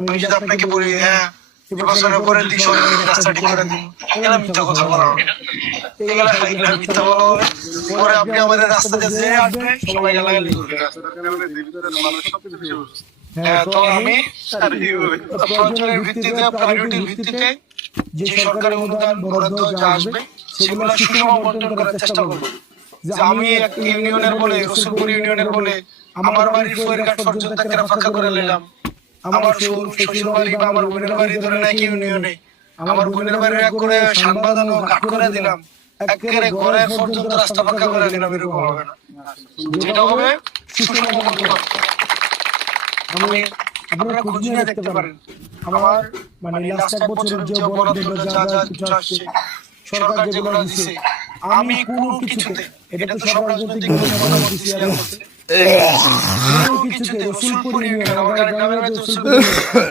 আমি যদি আপনাকে বলি হ্যাঁ এবছরের পরের দিন রাস্তাটি করে দিন, এগুলা মিথ্যা কথা বলা হবে, এগুলা মিথ্যা বলা হবে। পরে আপনি আমাদের রাস্তাতে যে আসবে সবাই গালাগালি করবে। হ্যাঁ, তো আমি প্রয়োজনের ভিত্তিতে, প্রায়োরিটির ভিত্তিতে যে সরকারি অনুদান বরাদ্দ যা আসবে সেগুলো সুষম বন্টন করার চেষ্টা করবো। যে আমি এক ইউনিয়নের বলে, রসুলপুর ইউনিয়নের বলে আমার বাড়ির ফয়েরঘাট পর্যন্ত একটা ফাঁকা করে নিলাম, আমার শ্বশুর বাড়ি বা আমার বোনের বাড়ি ধরে একই ইউনিয়নে, আমার বোনের বাড়ির এক করে সান বাঁধানো ঘাট করে দিলাম, একেবারে ঘরে পর্যন্ত রাস্তা ফাঁকা করে দিলাম, এরকম হবে না। যেটা হবে সুষম বন্টন। আমি আপনারা খোঁজ নিয়ে দেখতে পারেন আমার মানে লাস্ট এক বছরের যে বরাদ্দ যা যা কিছু আসছে, সরকার যেগুলো দিছে, আমি কোনো কিছুতে, এটা তো সব রাজনৈতিক দল দিছে, কোনো কিছুতে রসুলপুর ইউনিয়ন, আমার গ্রামের রসুলপুর